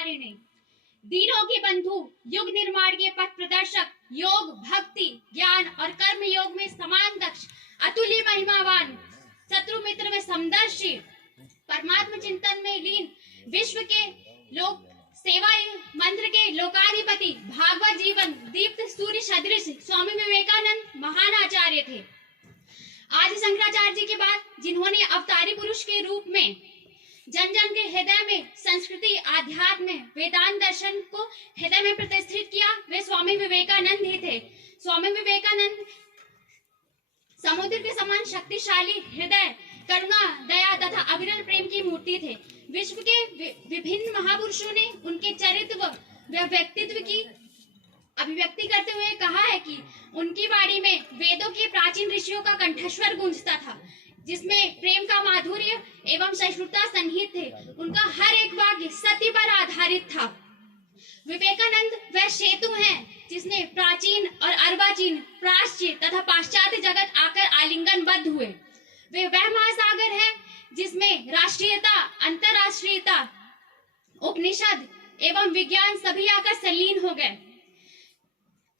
तारिणी, दीनों के बंधु, युग निर्माण के पथ प्रदर्शक, योग, भक्ति, ज्ञान और कर्म योग में समान दक्ष, अतुल्य महिमावान, शत्रु मित्र में समदर्शी, परमात्मा चिंतन में लीन, विश्व के लोक सेवा मंत्र के लोकाधिपति, भागवत जीवन दीप्त सूर्य सदृश स्वामी विवेकानंद महान आचार्य थे। आदि शंकराचार्य जी के बाद जिन्होंने अवतारी पुरुष के रूप में जन जन के हृदय में संस्कृति, आध्यात्म, वेदांत दर्शन को हृदय में प्रतिष्ठित किया, वे स्वामी विवेकानंद ही थे। स्वामी विवेकानंद समुद्र के समान शक्तिशाली हृदय, करुणा, दया तथा अविरल प्रेम की मूर्ति थे। विश्व के विभिन्न महापुरुषों ने उनके चरित्र व व्यक्तित्व की अभिव्यक्ति करते हुए कहा है कि उनकी वाणी में वेदों के प्राचीन ऋषियों का कंठस्वर गूंजता था, जिसमें प्रेम का माधुर्य एवं सहिष्णुता सन्निहित थे। उनका हर एक वाक्य सत्य पर आधारित था। विवेकानंद वह सेतु हैं जिसने प्राचीन और अर्वाचीन, प्राच्य तथा पाश्चात्य जगत आकर आलिंगनबद्ध हुए। वे वह महासागर है जिसमें राष्ट्रीयता, अंतरराष्ट्रीयता, उपनिषद एवं विज्ञान सभी आकर संलीन हो गए।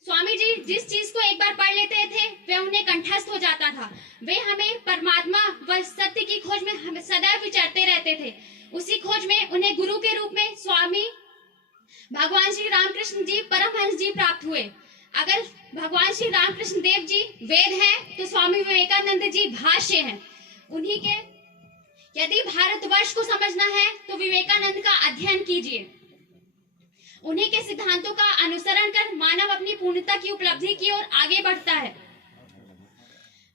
स्वामी जी जिस चीज को एक बार पढ़ लेते थे वे उन्हें कंठस्थ हो जाता था। वे हमें परमात्मा व सत्य की खोज में हमें सदैव विचरते रहते थे। उसी खोज में उन्हें गुरु के रूप में स्वामी भगवान श्री रामकृष्ण जी परमहंस जी प्राप्त हुए। अगर भगवान श्री रामकृष्ण देव जी वेद हैं तो स्वामी विवेकानंद जी भाष्य हैं। उन्हीं के यदि भारतवर्ष को समझना है तो विवेकानंद का अध्ययन कीजिए। उन्हीं के सिद्धांतों का अनुसरण कर मानव अपनी पूर्णता की उपलब्धि की ओर आगे बढ़ता है।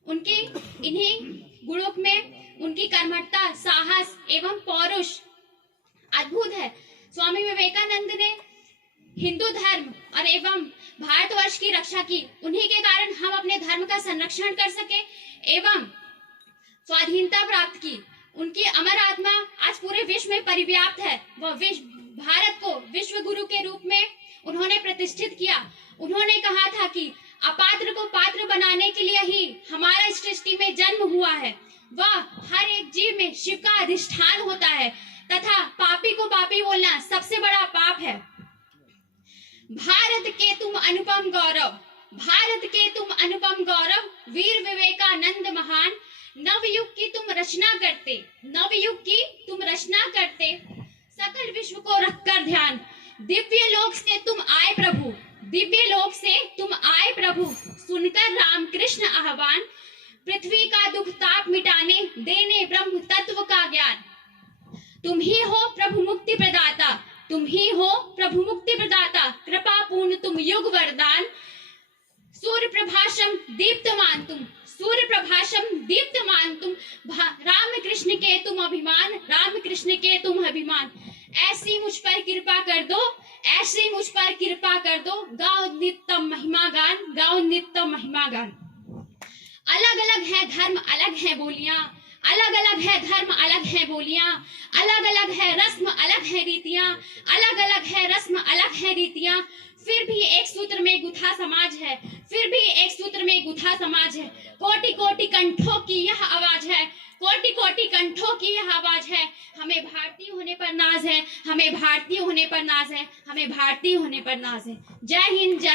उनके इन्हीं गुणों में उनकी कर्मठता, साहस एवं पौरुष अद्भुत है। स्वामी विवेकानंद ने हिंदू धर्म और एवं भारतवर्ष की रक्षा की। उन्हीं के कारण हम अपने धर्म का संरक्षण कर सके एवं स्वाधीनता प्राप्त की। उनकी अमर आत्मा आज पूरे विश्व में परिव्याप्त है। वह भारत को विश्व गुरु के रूप में उन्होंने प्रतिष्ठित किया। उन्होंने कहा था कि अपात्र को पात्र बनाने के लिए ही हमारा इस सृष्टि में जन्म हुआ है। वह हर एक जीव में शिव का अधिष्ठान होता है तथा पापी को पापी बोलना सबसे बड़ा पाप है। भारत के तुम अनुपम गौरव, भारत के तुम अनुपम गौरव, वीर विवेकानंद महान, नवयुग की तुम रचना करते, नवयुग की तुम रचना करते, सकल विश्व को रखकर ध्यान, दिव्य लोक से तुम आए प्रभु, दिव्य लोक से तुम आए प्रभु, सुनकर रामकृष्ण आह्वान, पृथ्वी का दुख ताप मिटाने, देने ब्रह्म तत्व का ज्ञान। तुम ही हो प्रभु मुक्ति प्रदाता, तुम ही हो प्रभु मुक्ति प्रदाता, कृपा पूर्ण तुम युग वरदान, सूर्य प्रभाषम दीप्तमान तुम, सूर्य प्रभाषम दीप्तमान तुम, राम कृष्ण के तुम अभिमान, राम कृष्ण के तुम अभिमान। ऐसी मुझ पर कृपा कर दो, ऐसी मुझ पर कृपा कर दो, गाओ नित्यम महिमा गान, गाओ नित्यम महिमा गान। अलग अलग है धर्म, अलग है बोलियां, अलग अलग है धर्म, अलग है बोलियां, अलग अलग है रस्म, अलग है रीतियां, अलग अलग है रस्म, अलग है रीतियां, फिर भी एक सूत्र में गुथा समाज है, फिर भी एक सूत्र में गुथा समाज है। कोटि कोटि कंठों की यह आवाज है, कोटि कोटि कंठों की यह आवाज है। हमें भारतीय होने पर नाज है, हमें भारतीय होने पर नाज है, हमें भारतीय होने पर नाज है। जय हिंद, जय